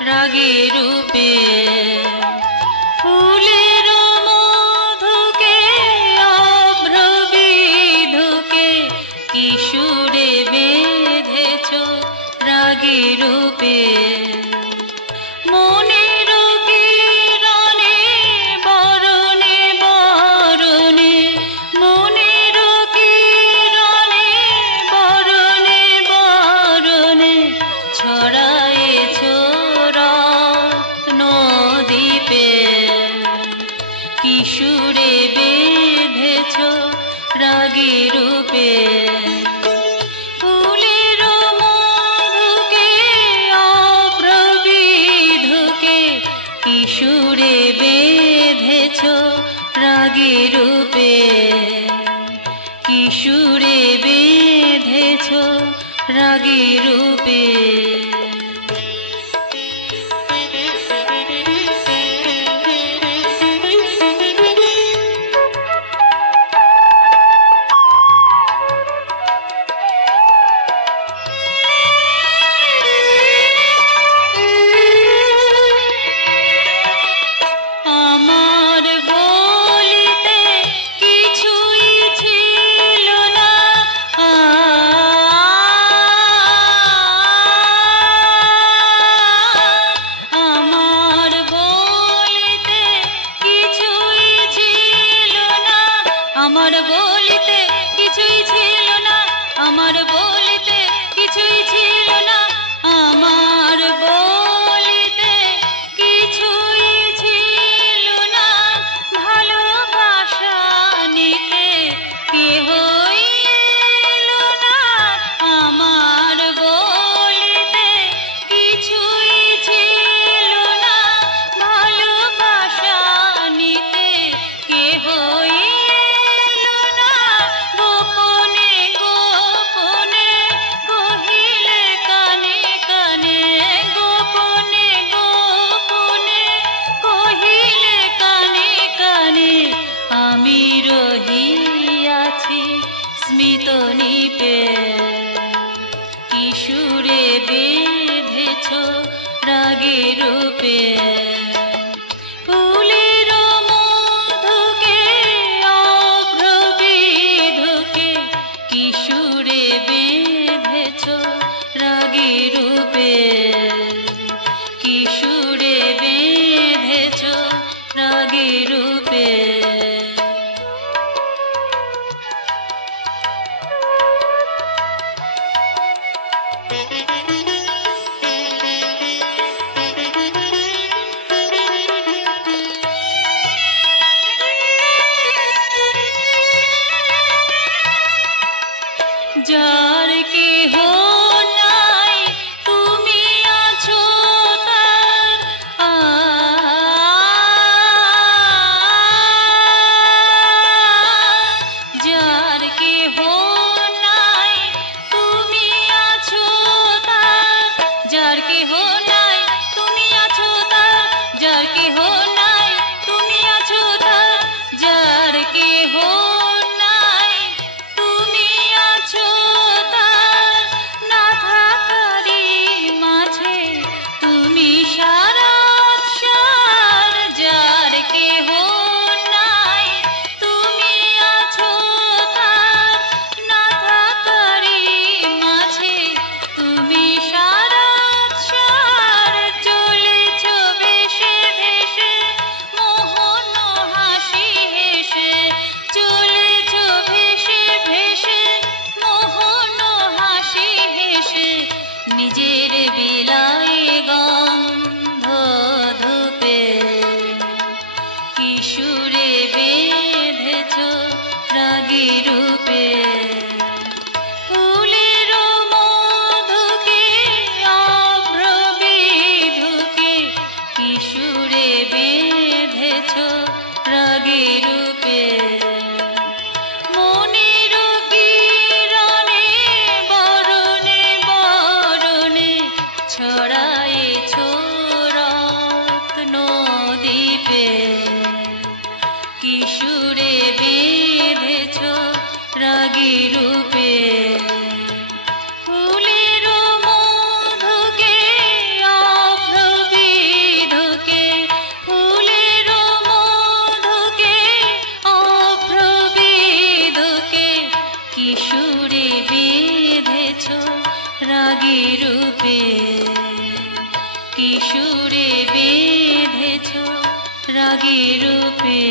রাগে রূপে ফুলের মধুকে অভ্রবিধুকে কিশোরে বেঁধেছ রাগে রূপে মনের কিরণে বরণে বরণে মনের কিরণে বরণে বরণে ছড়ায়েছ রত্নদ্বীপে কিশোরে বেঁধেছ রাগে রূপে ফুলের মধুকে অপ্রবিধুকে কিশোরে বেঁধেছ রাগে রূপে কিশোরে বেঁধেছ রাগে রূপে আমার বলিতে কিছুই ছিল না আমার বলিতে কিছুই ছিল না আমার বলিতে কিছুই ছিল না আমার বলিতে কিছুই ছিল না আমার বলিতে কিছুই ছিল না ভালোবাসা নিতে কেহই এলো না আমার বলিতে কিছুই ছিল না ভালোবাসা নিতে কেহই এলো না গোপনে গোপনে কহিলে কানে কানে গোপনে গোপনে কহিলে কানে কানে আমি রহিয়াছি স্মিত নিপে কিশোরে বেঁধেছ রাগে রূপে ফুলের মধুকে অভ্রবিধুকে কিশোরে বেঁধেছ রাগে রূপে কিশোরে বেঁধেছ রাগে রূপে যার কেহ নাই তুমি আছো তার যার কেহ নাই তুমি আছো তার যার কেহ নাই তুমি আছো তার যার কেহ নাই তুমি আছো তার যার কেহ নাই তুমি আছো তার না থাকারি মাঝে তুমি সারা সার যার কেহ নাই তুমি আছো তার না থাকারি মাঝে তুমি সারা সার চলেছ ভেসে ভেসে মোহন হাসি হেসে চলেছ ভেসে ভেসে মোহন হাসি হেসে নিজের বিলায় গন্ধ ধূপে কিশোরে বেঁধেছ রাগে রূপে ফুলের মধুকে অভ্রবিধুকে কিশোরে বেঁধেছ রাগে রূপে মনের কিরণে বরণে বরণে ছড়া রাগী রূপে কি সুরে বেঁধেছ রাগী রূপে।